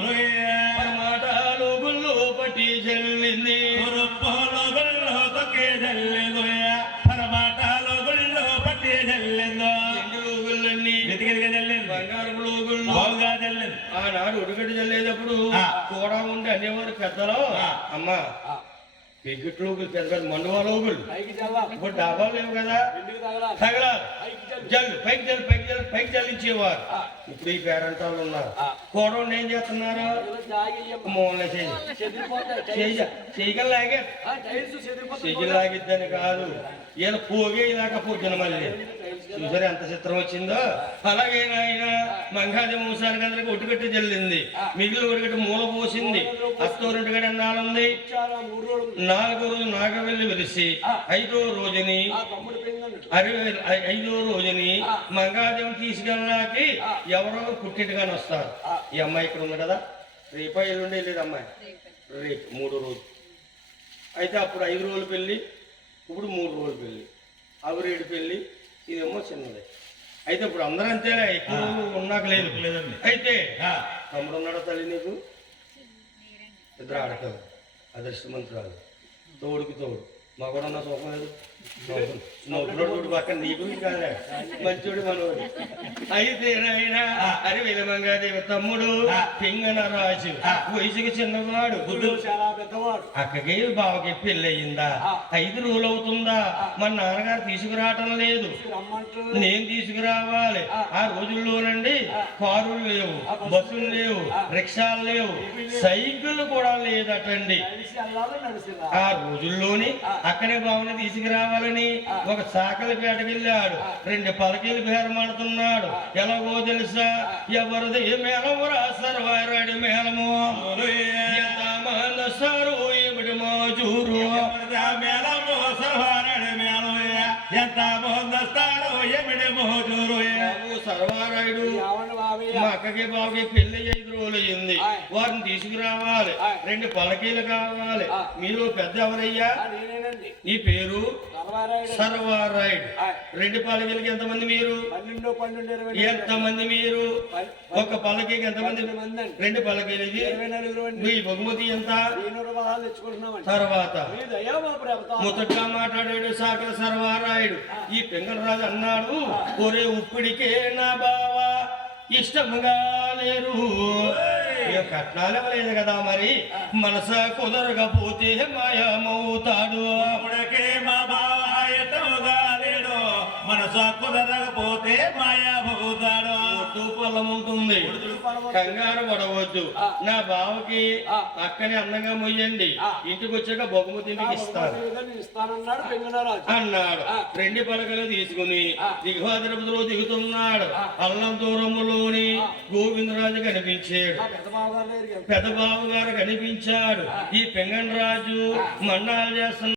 మాటలు గుళ్ళు పట్టి చెల్లింది మాటలు గుళ్ళు పట్టి చెల్లిందో గుళ్ళన్నీ బంగారు లోగుళ్ళు ఆనాడు ఉడిగడ్డి చల్లేటప్పుడు కూడా ఉండి అనేవారు పెద్దలు అమ్మ పెగ్గిట్లోగులు పెద్ద మండువా లోగులు ఇప్పుడు డాబాలు లేవు కదా తగలాలి జల్లు పైకి జల్లించేవారు ఇప్పుడు ఈ పేరంటాలు ఉన్నారు కోడలు ఏం చేస్తున్నారు మూలన చేయగలాగే లాగిద్దని కాదు ఈయన పోగే ఇలాగ పొద్దున మళ్ళీ చూసారు ఎంత చిత్రం వచ్చిందో. అలాగే ఆయన మంగాది మూసానికి అందరికి ఒట్టుగట్టి జల్లింది, మిగిలిన ఒట్టుగట్టి మూల పోసింది, అత్తోరింటిగడి అన్నాలుంది. 4వ రోజు నాగవెల్లి వెలిసి 5వ రోజుని మంగాదేవం తీసుకెళ్ళడానికి ఎవరో పుట్టింటిగాని వస్తారు. ఈ అమ్మాయి ఇక్కడ ఉంది కదా, రేపా ఎల్లుండి వెళ్ళేది అమ్మాయి, రేపు 3వ రోజు. అయితే అప్పుడు 5 రోజులు పెళ్ళి, ఇప్పుడు 3 రోజులు పెళ్ళి, ఆవిరేడు పెళ్ళి, ఇదేమో చిన్నది. అయితే ఇప్పుడు అందరూ అంతేలే, ఎక్కువ ఉన్నాక లేదండి. అయితే తమ్ముడు ఉన్నాడో తల్లి నీకు? ఇద్దరు ఆడతారు, అదృష్టమంతురాలు, తోడుకి తోడు. మా కూడా నా సోకం లేదు, నవ్వుడు పక్కన నీ గురించి కాదులే, మంచోడు మనోడు. అయితే నాయనా అరే విలమంగాదేవి తమ్ముడు పింగన రాజు, వయసుకి చిన్నవాడు, చాలా పెద్దవాడు. అక్కకి బావకి పెళ్ళయిందా? 5 రోజులు అవుతుందా? మా నాన్నగారు తీసుకురావటం లేదు, నేను తీసుకురావాలి. ఆ రోజుల్లోనండి కారులు లేవు, బస్సులు లేవు, రిక్షాలు లేవు, సైకిల్ కూడా లేదటండి. ఆ రోజుల్లోని అక్కడే బావని తీసుకురావాలని ఒక చాకలిపేటకి వెళ్ళాడు. 2 పలకీలు బేరమాడుతున్నాడు. ఎలాగో తెలుసా? ఎవరిది మేళము రాసర్వారాడి మేళము, ఎంతమంది వస్తారు ఏమిటి మోజూరు, మేళము సర్వారాడి మేళం, ఎంత మంది వస్తారు ఏమిటి మోజూరు. సర్వారాయుడు మా అక్కకి బావకి పెళ్లి 5 రోజులు అయింది, వారిని తీసుకురావాలి. 2 పలకీలు కావాలి. మీరు పెద్ద ఎవరయ్యా? నీ పేరు సర్వారాయుడు. 2 పలకీలకి ఎంతమంది మీరు? 12 ఎంతమంది మీరు? ఒక పలకీకి ఎంతమంది? 2 పలకీలకి మీ బహుమతి ఎంత? తర్వాత మొదటగా మాట్లాడాడు సాకల సర్వారాయుడు. ఈ పింగళరాజు అన్నాడు, ఒరే ఉప్పిడికే నా బావా ఇష్టముగా లేరు, కట్నాలు ఇవ్వలేదు కదా, మరి మనస కుదరకపోతే మాయమవుతాడు. అప్పటికే మా బావ ఎటముగా లేడు, మనస కుదరకపోతే మాయమవుతాడు. ఒట్టు పొలం ఉంటుంది, కంగారు పడవద్దు. నా బావకి అక్కనే అందంగా మొయ్యండి, ఇంటికి వచ్చాక బహుమతి మీకు ఇస్తాను అన్నాడు. 2 పలకలు తీసుకుని దిగువాదిరపులో దిగుతున్నాడు. అల్లం దూరములోని గోవిందరాజు కనిపించాడు, పెద్ద బాబు గారు కనిపించాడు. ఈ పింగళరాజు మన్నాలు చేస్తున్న